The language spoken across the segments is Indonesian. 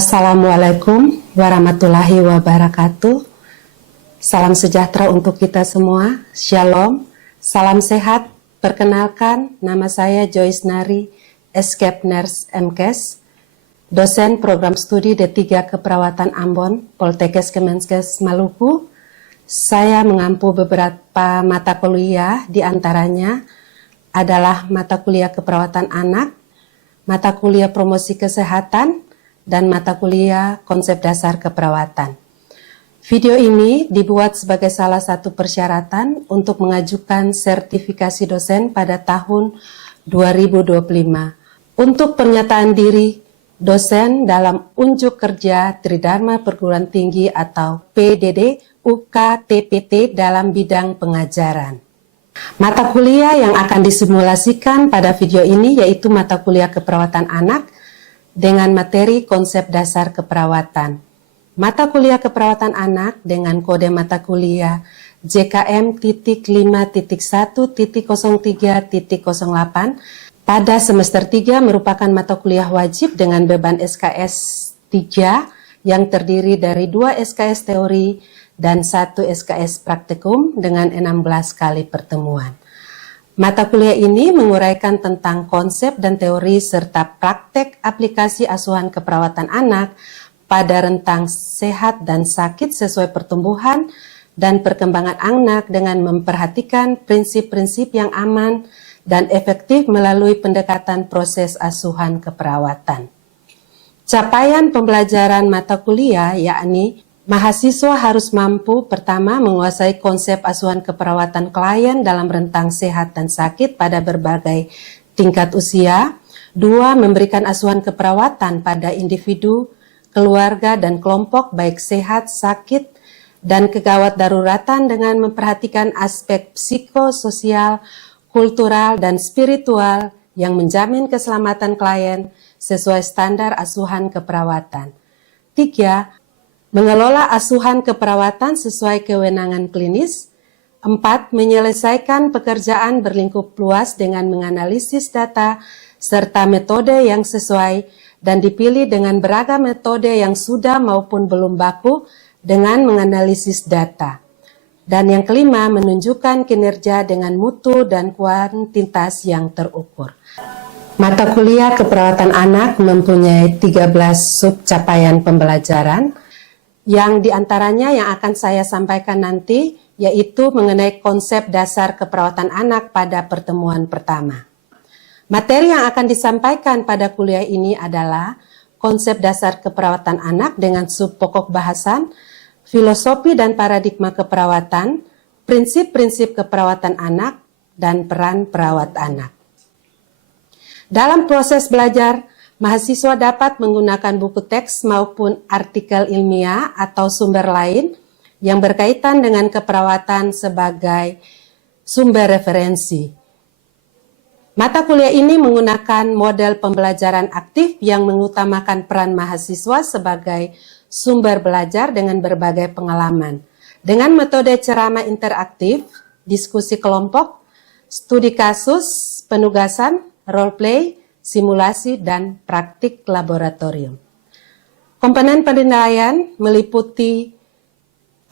Assalamualaikum warahmatullahi wabarakatuh. Salam sejahtera untuk kita semua. Shalom, salam sehat. Perkenalkan, nama saya Joyce Nari, Escape Nurse MKes, dosen program studi D3 Keperawatan Ambon, Poltekkes Kemenkes Maluku. Saya mengampu beberapa mata kuliah, di antaranya adalah mata kuliah keperawatan anak, mata kuliah promosi kesehatan, dan mata kuliah konsep dasar keperawatan. Video ini dibuat sebagai salah satu persyaratan untuk mengajukan sertifikasi dosen pada tahun 2025 untuk pernyataan diri dosen dalam unjuk kerja Tridharma Perguruan Tinggi atau PDD UKTPT dalam bidang pengajaran. Mata kuliah yang akan disimulasikan pada video ini yaitu mata kuliah keperawatan anak dengan materi konsep dasar keperawatan. Mata kuliah keperawatan anak dengan kode mata kuliah JKM.1.03.08 pada semester 3 merupakan mata kuliah wajib dengan beban SKS 3 yang terdiri dari 2 SKS teori dan 1 SKS praktikum dengan 16 kali pertemuan. Mata kuliah ini menguraikan tentang konsep dan teori serta praktek aplikasi asuhan keperawatan anak pada rentang sehat dan sakit sesuai pertumbuhan dan perkembangan anak dengan memperhatikan prinsip-prinsip yang aman dan efektif melalui pendekatan proses asuhan keperawatan. Capaian pembelajaran mata kuliah yakni mahasiswa harus mampu pertama menguasai konsep asuhan keperawatan klien dalam rentang sehat dan sakit pada berbagai tingkat usia. 2. Memberikan asuhan keperawatan pada individu, keluarga, dan kelompok baik sehat, sakit, dan kegawat daruratan dengan memperhatikan aspek psikososial, kultural, dan spiritual yang menjamin keselamatan klien sesuai standar asuhan keperawatan. 3. Mengelola asuhan keperawatan sesuai kewenangan klinis. 4. Menyelesaikan pekerjaan berlingkup luas dengan menganalisis data serta metode yang sesuai dan dipilih dengan beragam metode yang sudah maupun belum baku dengan menganalisis data. Dan yang kelima, menunjukkan kinerja dengan mutu dan kuantitas yang terukur. Mata kuliah keperawatan anak mempunyai 13 sub capaian pembelajaran, yang diantaranya yang akan saya sampaikan nanti yaitu mengenai konsep dasar keperawatan anak pada pertemuan pertama. Materi yang akan disampaikan pada kuliah ini adalah konsep dasar keperawatan anak dengan sub pokok bahasan, filosofi dan paradigma keperawatan, prinsip-prinsip keperawatan anak, dan peran perawat anak. Dalam proses belajar, mahasiswa dapat menggunakan buku teks maupun artikel ilmiah atau sumber lain yang berkaitan dengan keperawatan sebagai sumber referensi. Mata kuliah ini menggunakan model pembelajaran aktif yang mengutamakan peran mahasiswa sebagai sumber belajar dengan berbagai pengalaman. Dengan metode ceramah interaktif, diskusi kelompok, studi kasus, penugasan, role play, simulasi, dan praktik laboratorium. Komponen penilaian meliputi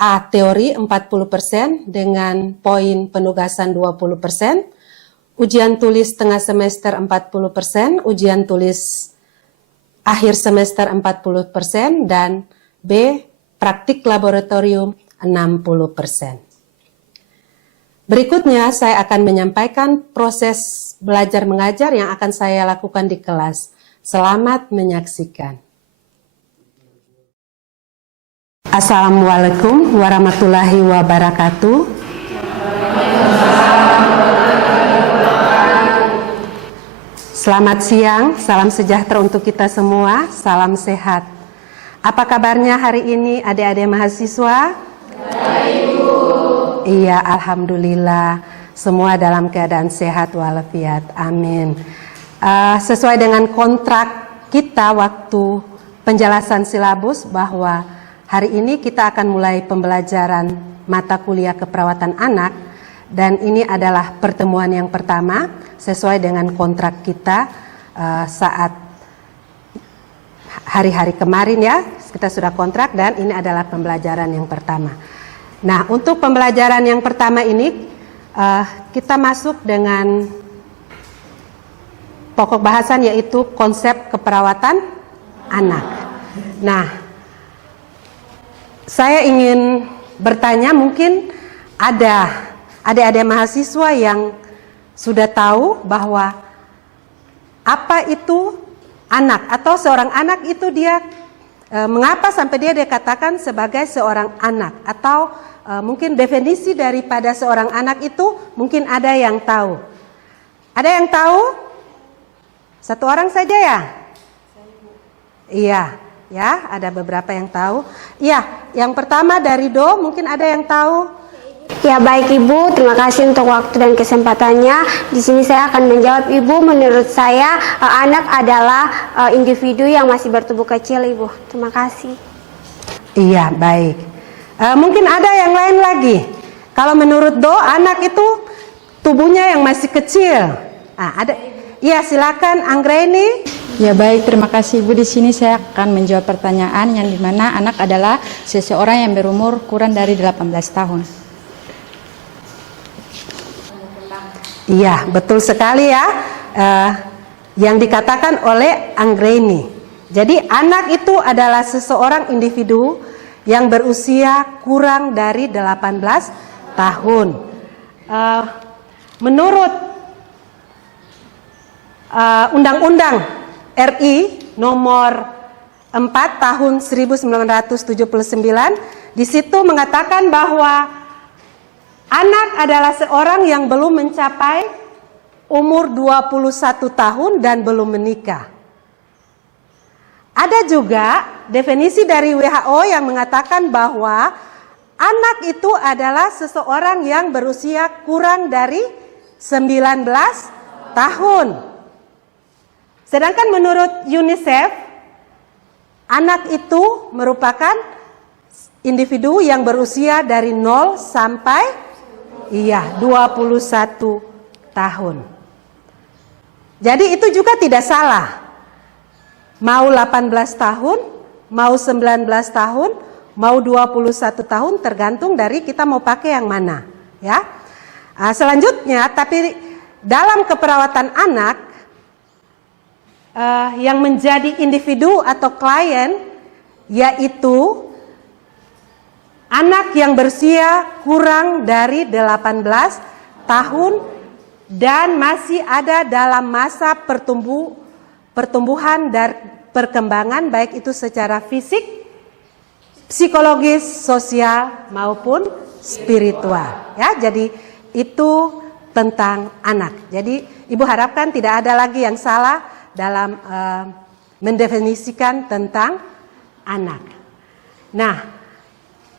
A. Teori 40% dengan poin penugasan 20%, ujian tulis tengah semester 40%, ujian tulis akhir semester 40%, dan B. Praktik laboratorium 60%. Berikutnya saya akan menyampaikan proses belajar mengajar yang akan saya lakukan di kelas. Selamat menyaksikan. Assalamualaikum warahmatullahi wabarakatuh. Selamat siang, salam sejahtera untuk kita semua, salam sehat. Apa kabarnya hari ini adik-adik mahasiswa? Baik, Bu. Iya, alhamdulillah. Semua dalam keadaan sehat walafiat. Amin. Sesuai dengan kontrak kita waktu penjelasan silabus bahwa hari ini kita akan mulai pembelajaran mata kuliah keperawatan anak dan ini adalah pertemuan yang pertama sesuai dengan kontrak kita saat hari-hari kemarin ya, kita sudah kontrak dan ini adalah pembelajaran yang pertama. Nah, untuk pembelajaran yang pertama ini kita masuk dengan pokok bahasan yaitu konsep keperawatan anak. Nah, saya ingin bertanya, mungkin ada adik-adik mahasiswa yang sudah tahu bahwa apa itu anak atau seorang anak itu dia mengapa sampai dia dikatakan sebagai seorang anak, atau mungkin definisi daripada seorang anak itu mungkin ada yang tahu. Ada yang tahu? Satu orang saja ya? Iya, ya, ada beberapa yang tahu. Iya, yang pertama dari Do, mungkin ada yang tahu? Ya baik Ibu, terima kasih untuk waktu dan kesempatannya. Di sini saya akan menjawab Ibu. Menurut saya anak adalah individu yang masih bertubuh kecil Ibu. Terima kasih. Iya baik. Mungkin ada yang lain lagi. Kalau menurut Do, anak itu tubuhnya yang masih kecil. Ada. Iya silakan Anggreni. Ya baik, terima kasih Ibu. Di sini saya akan menjawab pertanyaan yang dimana anak adalah seseorang yang berumur kurang dari 18 tahun. Iya, betul sekali ya, yang dikatakan oleh Anggreni. Jadi anak itu adalah seseorang individu yang berusia kurang dari 18 tahun. Menurut Undang-Undang RI nomor 4 tahun 1979, di situ mengatakan bahwa anak adalah seorang yang belum mencapai umur 21 tahun dan belum menikah. Ada juga definisi dari WHO yang mengatakan bahwa anak itu adalah seseorang yang berusia kurang dari 19 tahun. Sedangkan menurut UNICEF, anak itu merupakan individu yang berusia dari 0 sampai 21 tahun. Jadi itu juga tidak salah. Mau 18 tahun, mau 19 tahun, mau 21 tahun, tergantung dari kita mau pakai yang mana, ya. Selanjutnya, tapi dalam keperawatan anak yang menjadi individu atau klien yaitu anak yang berusia kurang dari 18 tahun dan masih ada dalam masa pertumbuhan dan perkembangan, baik itu secara fisik, psikologis, sosial maupun spiritual. Ya, jadi itu tentang anak. Jadi Ibu harapkan tidak ada lagi yang salah dalam mendefinisikan tentang anak. Nah,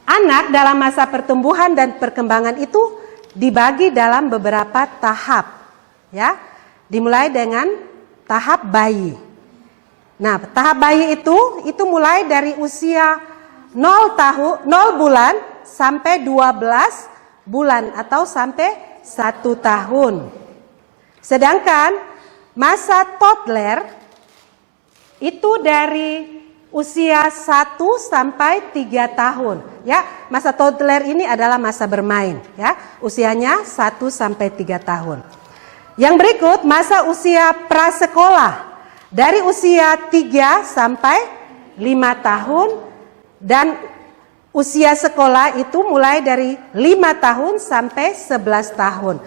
anak dalam masa pertumbuhan dan perkembangan itu dibagi dalam beberapa tahap, ya. Dimulai dengan tahap bayi. Nah, tahap bayi itu mulai dari usia 0 bulan sampai 12 bulan atau sampai 1 tahun. Sedangkan masa toddler itu dari usia 1 sampai 3 tahun, ya. Masa toddler ini adalah masa bermain, ya. Usianya 1 sampai 3 tahun. Yang berikut masa usia prasekolah dari usia 3 sampai 5 tahun, dan usia sekolah itu mulai dari 5 tahun sampai 11 tahun.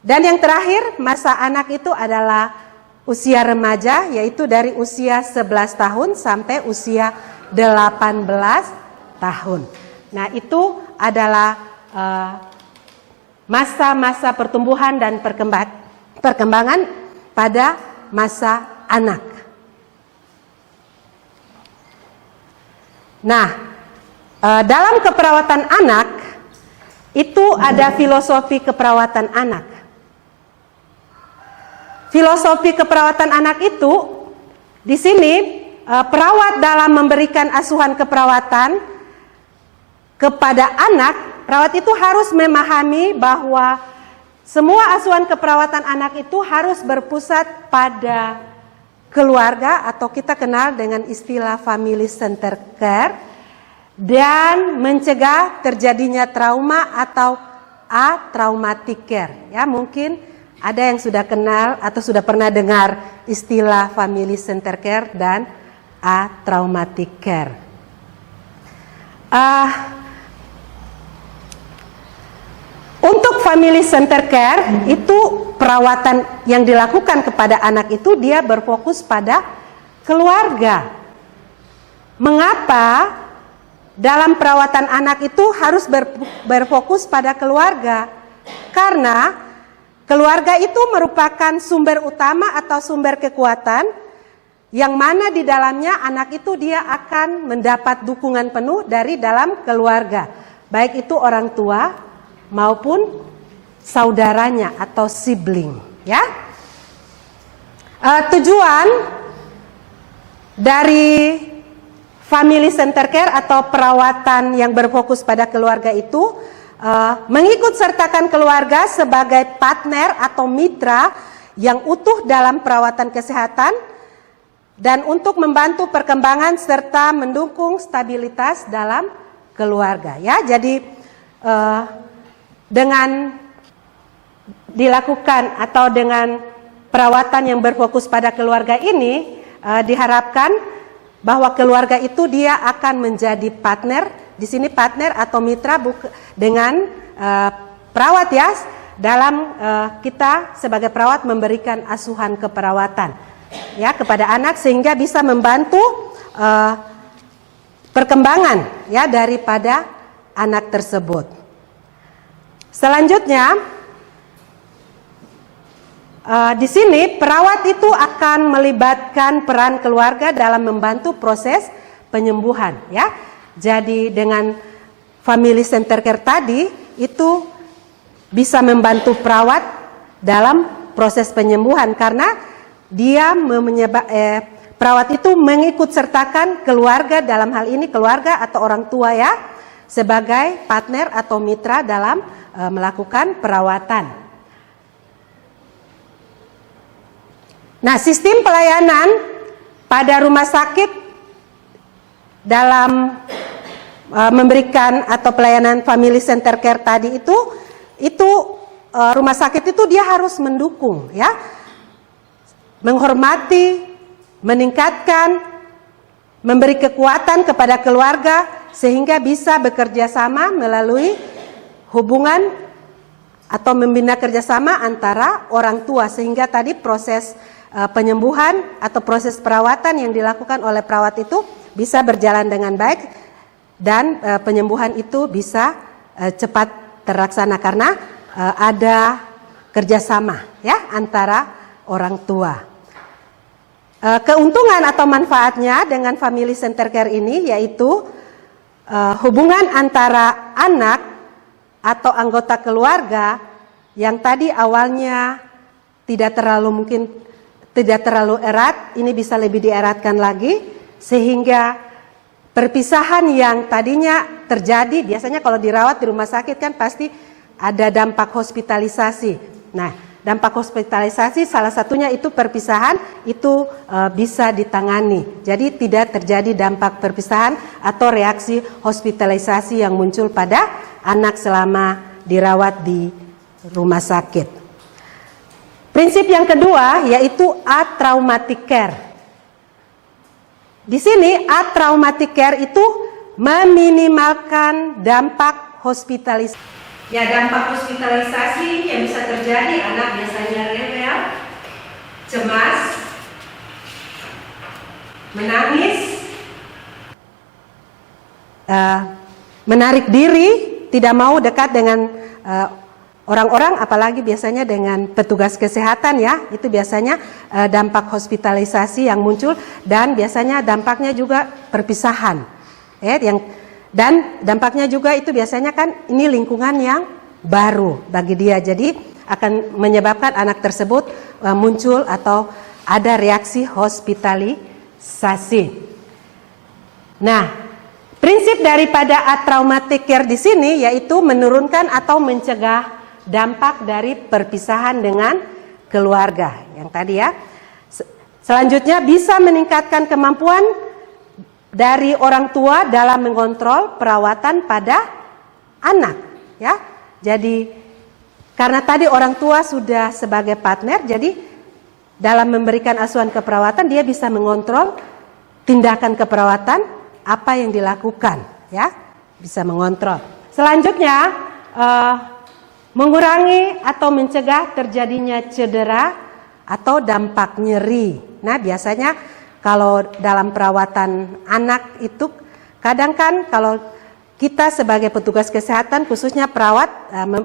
Dan yang terakhir masa anak itu adalah usia remaja, yaitu dari usia 11 tahun sampai usia 18 tahun. Nah, itu adalah masa-masa pertumbuhan dan perkembangan pada masa anak. Nah, dalam keperawatan anak itu ada filosofi keperawatan anak. Filosofi keperawatan anak itu di sini perawat dalam memberikan asuhan keperawatan kepada anak, perawat itu harus memahami bahwa semua asuhan keperawatan anak itu harus berpusat pada keluarga atau kita kenal dengan istilah family center care, dan mencegah terjadinya trauma atau atraumatic care. Ya, mungkin ada yang sudah kenal atau sudah pernah dengar istilah family center care dan atraumatic care. Untuk family center care itu perawatan yang dilakukan kepada anak itu dia berfokus pada keluarga. Mengapa dalam perawatan anak itu harus berfokus pada keluarga? Karena keluarga itu merupakan sumber utama atau sumber kekuatan yang mana di dalamnya anak itu dia akan mendapat dukungan penuh dari dalam keluarga. Baik itu orang tua maupun saudaranya atau sibling, ya. Tujuan dari family center care atau perawatan yang berfokus pada keluarga itu mengikut sertakan keluarga sebagai partner atau mitra yang utuh dalam perawatan kesehatan dan untuk membantu perkembangan serta mendukung stabilitas dalam keluarga, ya. Jadi dengan dilakukan atau dengan perawatan yang berfokus pada keluarga ini diharapkan bahwa keluarga itu dia akan menjadi partner. Di sini partner atau mitra dengan perawat, ya, dalam kita sebagai perawat memberikan asuhan keperawatan, ya, kepada anak sehingga bisa membantu perkembangan, ya, daripada anak tersebut. Selanjutnya, di sini perawat itu akan melibatkan peran keluarga dalam membantu proses penyembuhan, ya. Jadi dengan family center care tadi itu bisa membantu perawat dalam proses penyembuhan karena dia perawat itu mengikut sertakan keluarga, dalam hal ini keluarga atau orang tua, ya, sebagai partner atau mitra dalam melakukan perawatan. Nah, sistem pelayanan pada rumah sakit dalam memberikan atau pelayanan family center care tadi itu rumah sakit itu dia harus mendukung, ya, menghormati, meningkatkan, memberi kekuatan kepada keluarga sehingga bisa bekerja sama melalui hubungan atau membina kerjasama antara orang tua sehingga tadi proses penyembuhan atau proses perawatan yang dilakukan oleh perawat itu bisa berjalan dengan baik dan penyembuhan itu bisa cepat terlaksana karena ada kerjasama, ya, antara orang tua. Keuntungan atau manfaatnya dengan family center care ini yaitu hubungan antara anak atau anggota keluarga yang tadi awalnya tidak terlalu erat, ini bisa lebih dieratkan lagi sehingga perpisahan yang tadinya terjadi, biasanya kalau dirawat di rumah sakit kan pasti ada dampak hospitalisasi. Nah, dampak hospitalisasi salah satunya itu perpisahan itu bisa ditangani. Jadi tidak terjadi dampak perpisahan atau reaksi hospitalisasi yang muncul pada anak selama dirawat di rumah sakit. Prinsip yang kedua yaitu atraumatic care. Di sini atraumatic care itu meminimalkan dampak hospitalisasi. Ya, dampak hospitalisasi yang bisa terjadi anak biasanya rewel, cemas, menangis, menarik diri, tidak mau dekat dengan orang-orang, apalagi biasanya dengan petugas kesehatan, ya. Itu biasanya dampak hospitalisasi yang muncul dan biasanya dampaknya juga perpisahan, dan dampaknya juga itu biasanya kan ini lingkungan yang baru bagi dia, jadi akan menyebabkan anak tersebut muncul atau ada reaksi hospitalisasi. Nah, prinsip daripada atraumatic care di sini yaitu menurunkan atau mencegah dampak dari perpisahan dengan keluarga. Yang tadi, ya, Selanjutnya bisa meningkatkan kemampuan dari orang tua dalam mengontrol perawatan pada anak, ya. Jadi karena tadi orang tua sudah sebagai partner, jadi dalam memberikan asuhan keperawatan dia bisa mengontrol tindakan keperawatan apa yang dilakukan, ya, bisa mengontrol. Selanjutnya mengurangi atau mencegah terjadinya cedera atau dampak nyeri. Nah, biasanya kalau dalam perawatan anak itu kadang kan kalau kita sebagai petugas kesehatan khususnya perawat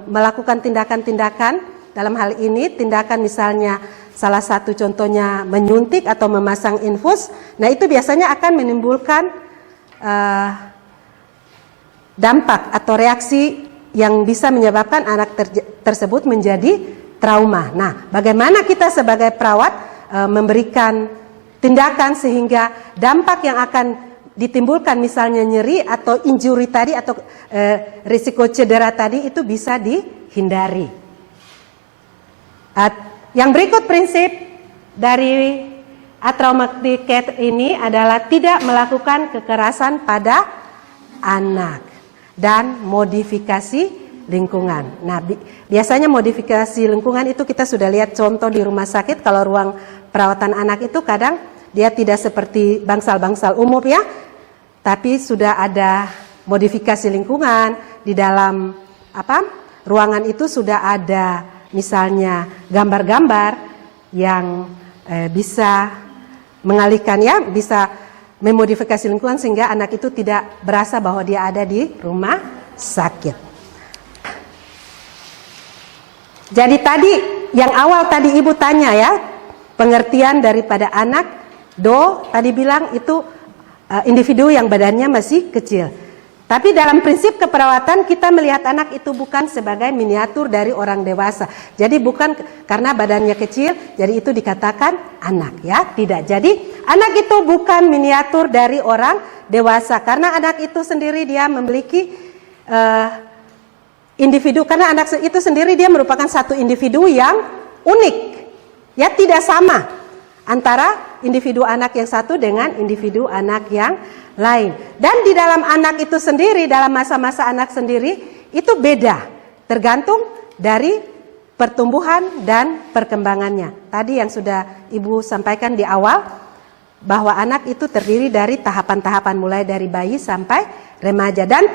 melakukan tindakan-tindakan dalam hal ini tindakan misalnya salah satu contohnya menyuntik atau memasang infus. Nah, itu biasanya akan menimbulkan dampak atau reaksi yang bisa menyebabkan anak tersebut menjadi trauma. Nah, bagaimana kita sebagai perawat memberikan tindakan sehingga dampak yang akan ditimbulkan misalnya nyeri atau injury tadi atau risiko cedera tadi itu bisa dihindari. Yang berikut prinsip dari traumatic care ini adalah tidak melakukan kekerasan pada anak dan modifikasi lingkungan. Nah, biasanya modifikasi lingkungan itu kita sudah lihat contoh di rumah sakit. Kalau ruang perawatan anak itu kadang dia tidak seperti bangsal-bangsal umum, ya, tapi sudah ada modifikasi lingkungan di dalam ruangan itu sudah ada misalnya gambar-gambar yang bisa mengalihkan, ya, bisa memodifikasi lingkungan sehingga anak itu tidak berasa bahwa dia ada di rumah sakit. Jadi tadi yang awal tadi Ibu tanya, ya, pengertian daripada anak. Tadi bilang itu individu yang badannya masih kecil. Tapi dalam prinsip keperawatan kita melihat anak itu bukan sebagai miniatur dari orang dewasa. Jadi bukan karena badannya kecil, jadi itu dikatakan anak, ya. Tidak. Jadi anak itu bukan miniatur dari orang dewasa. Karena anak itu sendiri dia memiliki individu. Karena anak itu sendiri dia merupakan satu individu yang unik. Ya, tidak sama antara individu anak yang satu dengan individu anak yang lain. Dan di dalam anak itu sendiri, dalam masa-masa anak sendiri, itu beda. Tergantung dari pertumbuhan dan perkembangannya. Tadi yang sudah Ibu sampaikan di awal, bahwa anak itu terdiri dari tahapan-tahapan mulai dari bayi sampai remaja. Dan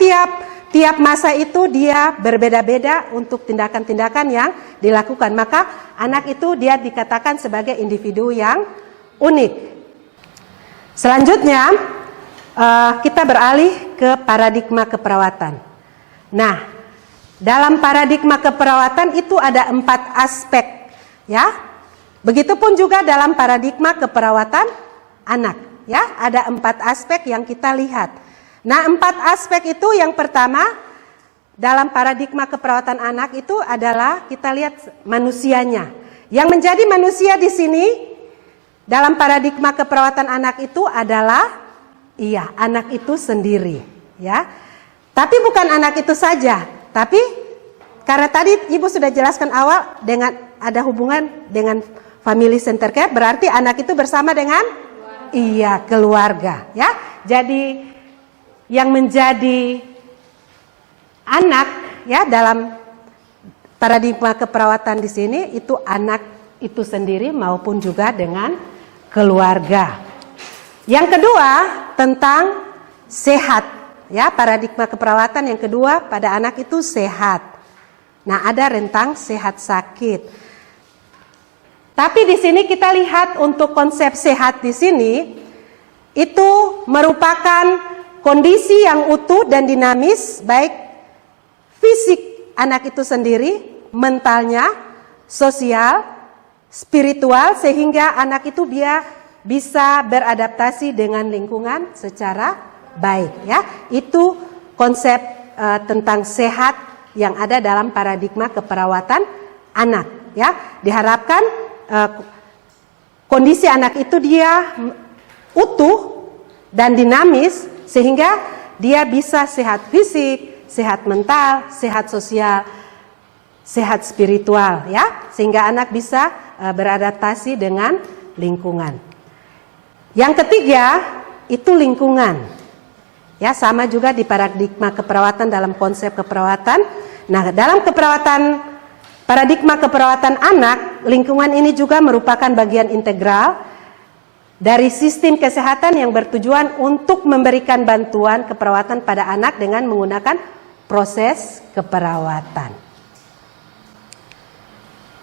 tiap masa itu dia berbeda-beda untuk tindakan-tindakan yang dilakukan. Maka anak itu dia dikatakan sebagai individu yang unik. Selanjutnya kita beralih ke paradigma keperawatan. Nah, dalam paradigma keperawatan itu ada 4 aspek, ya. Begitupun juga dalam paradigma keperawatan anak, ya, ada 4 aspek yang kita lihat. Nah, 4 aspek itu yang pertama dalam paradigma keperawatan anak itu adalah kita lihat manusianya. Yang menjadi manusia di sini dalam paradigma keperawatan anak itu adalah anak itu sendiri, ya. Tapi bukan anak itu saja, tapi karena tadi Ibu sudah jelaskan awal dengan ada hubungan dengan family center care, berarti anak itu bersama dengan keluarga, ya. Jadi yang menjadi anak, ya, dalam paradigma keperawatan di sini itu anak itu sendiri maupun juga dengan keluarga. Yang kedua tentang sehat, ya, paradigma keperawatan yang kedua pada anak itu sehat. Nah, ada rentang sehat sakit. Tapi di sini kita lihat untuk konsep sehat di sini itu merupakan kondisi yang utuh dan dinamis, baik fisik anak itu sendiri, mentalnya, sosial, spiritual, sehingga anak itu dia bisa beradaptasi dengan lingkungan secara baik, ya. Itu konsep tentang sehat yang ada dalam paradigma keperawatan anak, ya. Diharapkan kondisi anak itu dia utuh dan dinamis sehingga dia bisa sehat fisik, sehat mental, sehat sosial, sehat spiritual, ya, sehingga anak bisa beradaptasi dengan lingkungan. Yang ketiga itu lingkungan. Ya, sama juga di paradigma keperawatan dalam konsep keperawatan. Nah, dalam paradigma keperawatan anak, lingkungan ini juga merupakan bagian integral dari sistem kesehatan yang bertujuan untuk memberikan bantuan keperawatan pada anak dengan menggunakan proses keperawatan.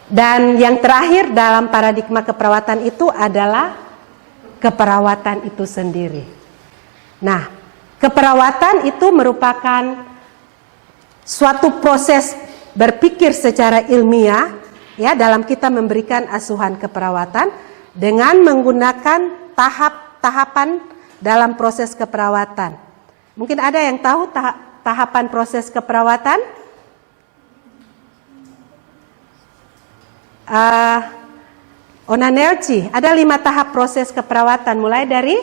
Dan yang terakhir dalam paradigma keperawatan itu adalah keperawatan itu sendiri. Nah, keperawatan itu merupakan suatu proses berpikir secara ilmiah ya dalam kita memberikan asuhan keperawatan dengan menggunakan tahapan dalam proses keperawatan. Mungkin ada yang tahu tahapan proses keperawatan? Onanergy, ada 5 tahap proses keperawatan mulai dari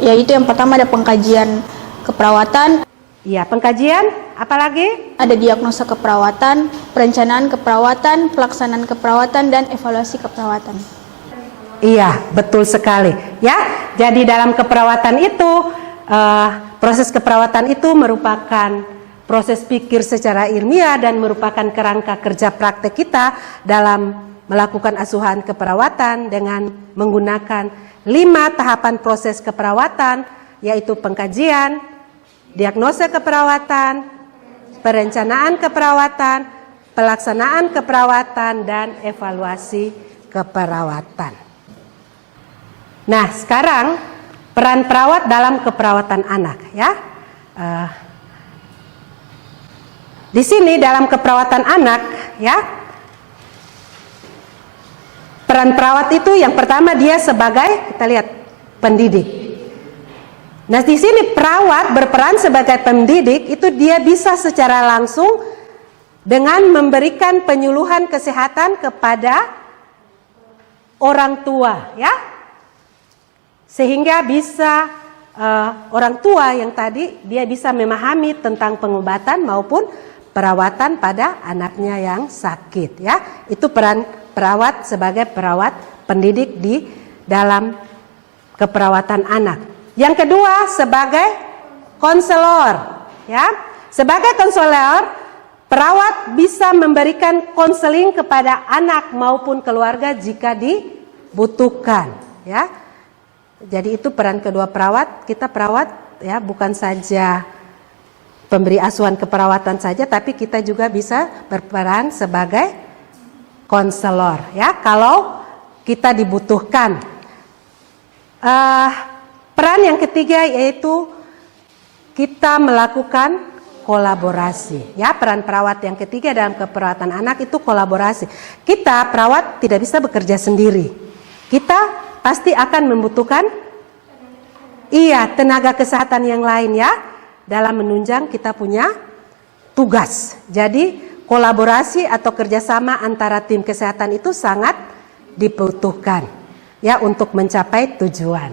yaitu yang pertama ada pengkajian keperawatan, ya pengkajian, apalagi ada diagnosa keperawatan, perencanaan keperawatan, pelaksanaan keperawatan, dan evaluasi keperawatan. Iya, betul sekali. Ya, jadi dalam keperawatan itu proses keperawatan itu merupakan proses pikir secara ilmiah dan merupakan kerangka kerja praktek kita dalam melakukan asuhan keperawatan dengan menggunakan 5 tahapan proses keperawatan, yaitu pengkajian, diagnosa keperawatan, perencanaan keperawatan, pelaksanaan keperawatan, dan evaluasi keperawatan. Nah, sekarang peran perawat dalam keperawatan anak, ya. Di sini dalam keperawatan anak, ya, peran perawat itu yang pertama dia sebagai, kita lihat, pendidik. Nah, di sini perawat berperan sebagai pendidik itu dia bisa secara langsung dengan memberikan penyuluhan kesehatan kepada orang tua, ya. Sehingga bisa orang tua yang tadi dia bisa memahami tentang pengobatan maupun perawatan pada anaknya yang sakit, ya. Itu peran perawat sebagai perawat pendidik di dalam keperawatan anak. Yang kedua sebagai konselor, ya. Sebagai konselor, perawat bisa memberikan konseling kepada anak maupun keluarga jika dibutuhkan, ya. Jadi itu peran kedua perawat. Kita perawat, ya, bukan saja pemberi asuhan keperawatan saja, tapi kita juga bisa berperan sebagai konselor, ya, kalau kita dibutuhkan. Peran yang ketiga yaitu kita melakukan kolaborasi, ya. Peran perawat yang ketiga dalam keperawatan anak itu kolaborasi. Kita perawat tidak bisa bekerja sendiri. Kita pasti akan membutuhkan tenaga kesehatan yang lain, ya, dalam menunjang kita punya tugas. Jadi kolaborasi atau kerjasama antara tim kesehatan itu sangat dibutuhkan, ya, untuk mencapai tujuan.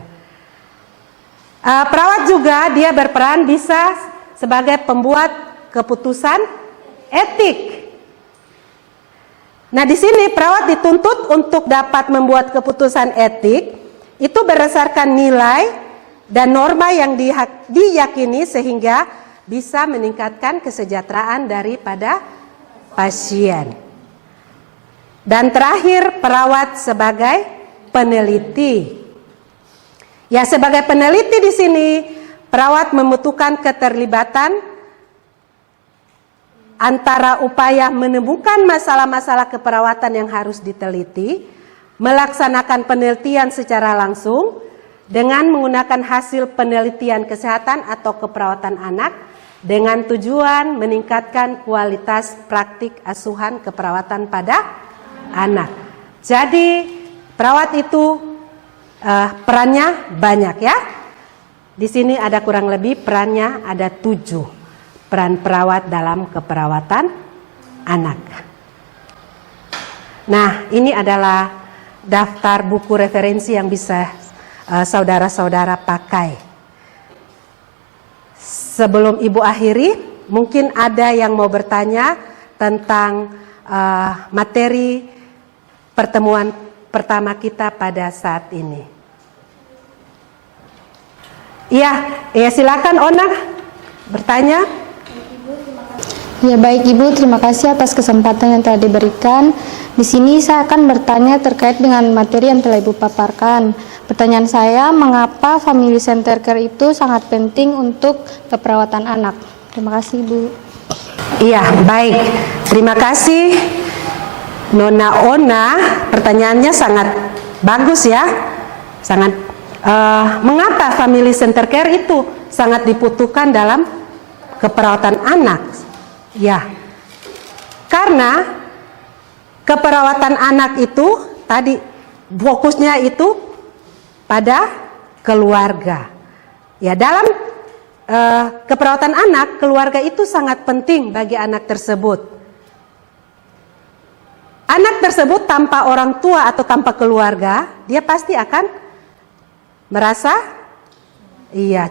Perawat juga dia berperan bisa sebagai pembuat keputusan etik. Nah, di sini perawat dituntut untuk dapat membuat keputusan etik itu berdasarkan nilai dan norma yang diyakini sehingga bisa meningkatkan kesejahteraan daripada pasien. Dan terakhir, perawat sebagai peneliti. Ya, sebagai peneliti di sini perawat membutuhkan keterlibatan antara upaya menemukan masalah-masalah keperawatan yang harus diteliti, melaksanakan penelitian secara langsung dengan menggunakan hasil penelitian kesehatan atau keperawatan anak dengan tujuan meningkatkan kualitas praktik asuhan keperawatan pada anak. Jadi perawat itu perannya banyak, ya. Di sini ada kurang lebih perannya ada 7 peran perawat dalam keperawatan anak. Nah, ini adalah daftar buku referensi yang bisa saudara-saudara pakai. Sebelum Ibu akhiri, mungkin ada yang mau bertanya tentang materi pertemuan pertama kita pada saat ini. Iya, silakan Ona bertanya. Ya baik Ibu, terima kasih atas kesempatan yang telah diberikan. Di sini saya akan bertanya terkait dengan materi yang telah Ibu paparkan. Pertanyaan saya, mengapa family center care itu sangat penting untuk keperawatan anak? Terima kasih Ibu. Iya, baik. Terima kasih Nona Ona. Pertanyaannya sangat bagus ya. Sangat mengapa family center care itu sangat dibutuhkan dalam keperawatan anak? Ya, karena keperawatan anak itu tadi fokusnya itu pada keluarga. Ya, dalam keperawatan anak, keluarga itu sangat penting bagi anak tersebut. Anak tersebut tanpa orang tua atau tanpa keluarga, dia pasti akan merasa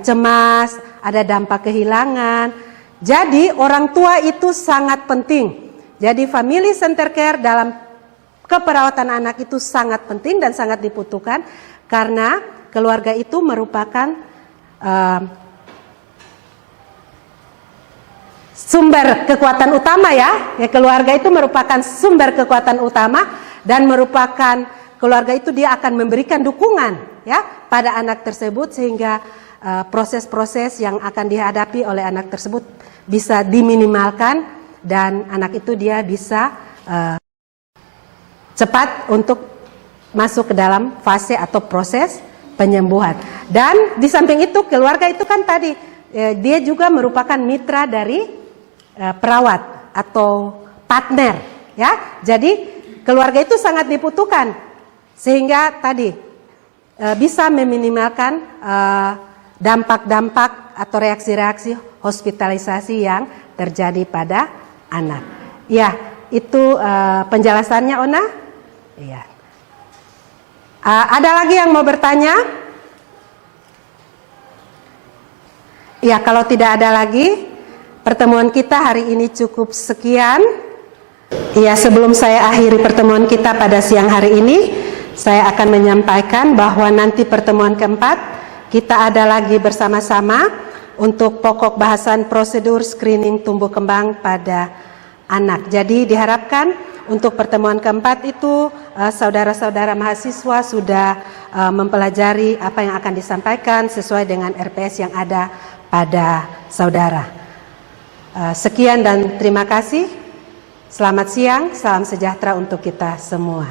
cemas, ada dampak kehilangan. Jadi orang tua itu sangat penting. Jadi family center care dalam keperawatan anak itu sangat penting dan sangat dibutuhkan karena keluarga itu merupakan sumber kekuatan utama ya. Keluarga itu merupakan sumber kekuatan utama dan merupakan keluarga itu dia akan memberikan dukungan ya pada anak tersebut sehingga proses-proses yang akan dihadapi oleh anak tersebut bisa diminimalkan dan anak itu dia bisa cepat untuk masuk ke dalam fase atau proses penyembuhan. Dan di samping itu keluarga itu kan tadi dia juga merupakan mitra dari perawat atau partner ya. Jadi keluarga itu sangat dibutuhkan sehingga tadi bisa meminimalkan dampak-dampak atau reaksi-reaksi hospitalisasi yang terjadi pada anak. Ya, itu penjelasannya Ona. Ya. Ada lagi yang mau bertanya? Ya, kalau tidak ada lagi, pertemuan kita hari ini cukup sekian. Ya, sebelum saya akhiri pertemuan kita pada siang hari ini, saya akan menyampaikan bahwa nanti pertemuan keempat kita ada lagi bersama-sama untuk pokok bahasan prosedur screening tumbuh kembang pada anak. Jadi diharapkan untuk pertemuan keempat itu saudara-saudara mahasiswa sudah mempelajari apa yang akan disampaikan sesuai dengan RPS yang ada pada saudara. Sekian dan terima kasih. Selamat siang, salam sejahtera untuk kita semua.